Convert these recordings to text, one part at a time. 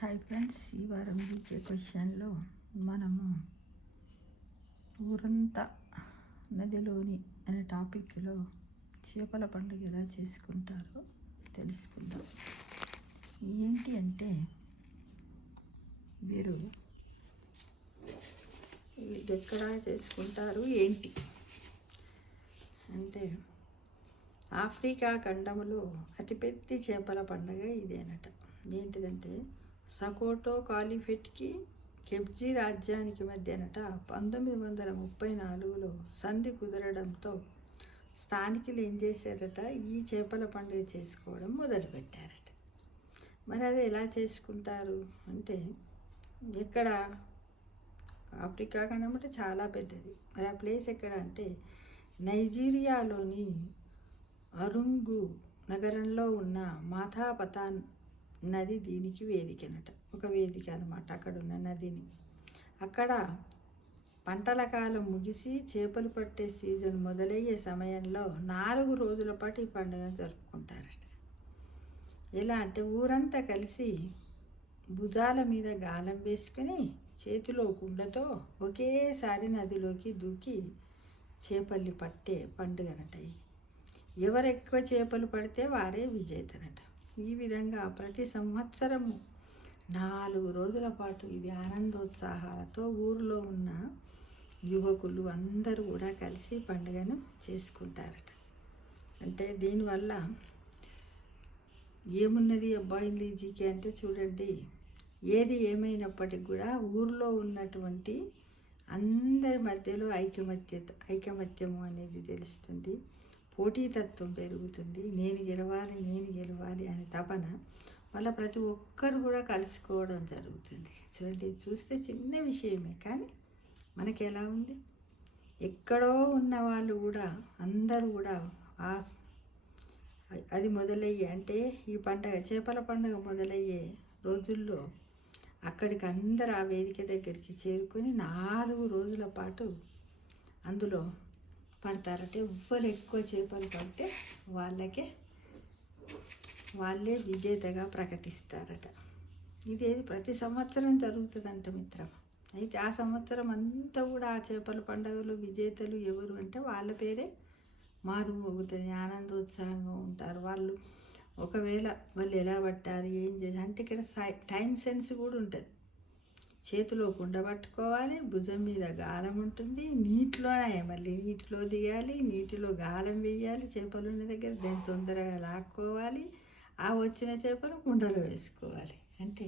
Hi friends, ఈ వారం GK క్వశ్చన్లో మనము ఊరంతా నదిలోని అనే టాపిక్లో చేపల పండుగ ఎలా చేసుకుంటారో తెలుసుకుందాం. ఏంటి అంటే వీరు ఇది ఎక్కడ చేసుకుంటారు ఏంటి అంటే ఆఫ్రికా ఖండంలో అతిపెద్ద చేపల పండుగ ఇదేనట. ఏంటిదంటే సకోటో కాలిఫెట్కి కెబ్జీ రాజ్యానికి మధ్యనట 1934లో సంధి కుదరడంతో స్థానికులు ఏం చేశారట, ఈ చేపల పండుగ చేసుకోవడం మొదలుపెట్టారట. మరి అది ఎలా చేసుకుంటారు అంటే, ఎక్కడ ఆఫ్రికా ఖండం అంటే చాలా పెద్దది. మరి ఆ ప్లేస్ ఎక్కడ అంటే నైజీరియాలోని అరుంగు నగరంలో ఉన్న మాథాపతాన్ నది దీనికి వేదికనట. ఒక వేదిక అనమాట. అక్కడ ఉన్న నదిని అక్కడ పంటల కాలం ముగిసి చేపలు పట్టే సీజన్ మొదలయ్యే సమయంలో 4 రోజుల పాటు ఈ పండుగ జరుపుకుంటారట. ఎలా అంటే ఊరంతా కలిసి భుజాల మీద గాలం వేసుకుని చేతిలో కుండతో ఒకేసారి నదిలోకి దూకి చేపల్ని పట్టే పండుగనట. ఎవరు ఎక్కువ చేపలు పడితే వారే విజేతనట. ఈ విధంగా ప్రతి సంవత్సరము 4 రోజుల పాటు ఇది ఆనందోత్సాహాలతో ఊరిలో ఉన్న యువకులు అందరూ కూడా కలిసి పండుగను చేసుకుంటారట. అంటే దీనివల్ల ఏమున్నది అబ్బాయి జీకే అంటే చూడండి, ఏది ఏమైనప్పటికీ కూడా ఊరిలో ఉన్నటువంటి అందరి మధ్యలో ఐకమత్యము అనేది తెలుస్తుంది. పోటీతత్వం పెరుగుతుంది. నేను గెలవాలి అనే తపన వల్ల ప్రతి ఒక్కరు కూడా కలుసుకోవడం జరుగుతుంది. చూడండి, చూస్తే చిన్న విషయమే కానీ మనకి ఎలా ఉంది, ఎక్కడో ఉన్న వాళ్ళు కూడా అందరూ కూడా అది మొదలయ్యే అంటే ఈ పండగ చేపల పండుగ మొదలయ్యే రోజుల్లో అక్కడికి అందరు ఆ వేదిక దగ్గరికి చేరుకొని 4 రోజుల పాటు అందులో పడతారట. ఎవ్వరు ఎక్కువ చేపలు పడితే వాళ్ళే విజేతగా ప్రకటిస్తారట. ఇదేది ప్రతి సంవత్సరం జరుగుతుందంట మిత్రం. అయితే ఆ సంవత్సరం అంతా కూడా ఆ చేపల పండుగలో విజేతలు ఎవరు అంటే వాళ్ళ పేరే మారుమోగుతుంది. ఆనందోత్సాహంగా ఉంటారు వాళ్ళు. ఒకవేళ వాళ్ళు ఎలా పట్టారు, ఏం చేసి అంటే ఇక్కడ టైం సెన్స్ కూడా ఉంటుంది. చేతిలో కుండ పట్టుకోవాలి, భుజం మీద గాలం ఉంటుంది, మళ్ళీ నీటిలో దిగాలి, నీటిలో గాలం వేయాలి, చేపలు ఉన్న దగ్గర దాన్ని తొందరగా లాక్కోవాలి, ఆ వచ్చిన చేపలు కుండలో వేసుకోవాలి. అంటే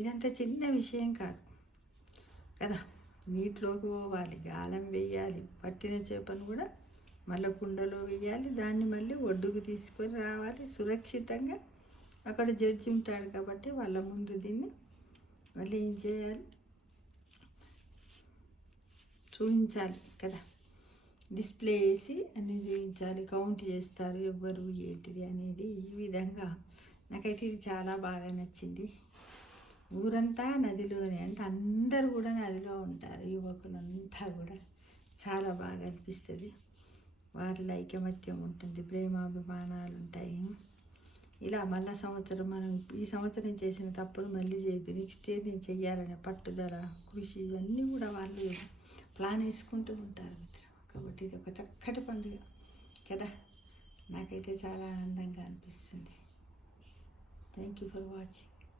ఇదంతా చిన్న విషయం కాదు కదా. నీటిలోకి పోవాలి, గాలం వేయాలి, పట్టిన చేపను కూడా మళ్ళీ కుండలో వేయాలి, దాన్ని మళ్ళీ ఒడ్డుకు తీసుకొని రావాలి సురక్షితంగా. అక్కడ జడ్జి ఉంటాడు కాబట్టి వాళ్ళ ముందు దీన్ని మళ్ళీ ఏం చేయాలి, చూపించాలి కదా. డిస్ప్లే వేసి అన్నీ చూపించాలి, కౌంట్ చేస్తారు ఎవ్వరు ఏంటిది అనేది. ఈ విధంగా నాకైతే ఇది చాలా బాగా నచ్చింది. ఊరంతా నదిలోనే అంటే అందరూ కూడా నదిలో ఉంటారు, యువకులంతా కూడా. చాలా బాగా అనిపిస్తుంది. వారిలో ఐకమత్యం ఉంటుంది, ప్రేమాభిమానాలు ఉంటాయి. ఇలా మళ్ళా సంవత్సరం మనం ఈ సంవత్సరం చేసిన తప్పులు మళ్ళీ చేయొద్దు, నెక్స్ట్ ఇయర్ నేను చెయ్యాలనే పట్టుదల, కృషి ఇవన్నీ కూడా వాళ్ళు ప్లాన్ వేసుకుంటూ ఉంటారు మిత్రం. కాబట్టి ఇది ఒక చక్కటి పండుగ కదా. నాకైతే చాలా ఆనందంగా అనిపిస్తుంది. Thank you for watching.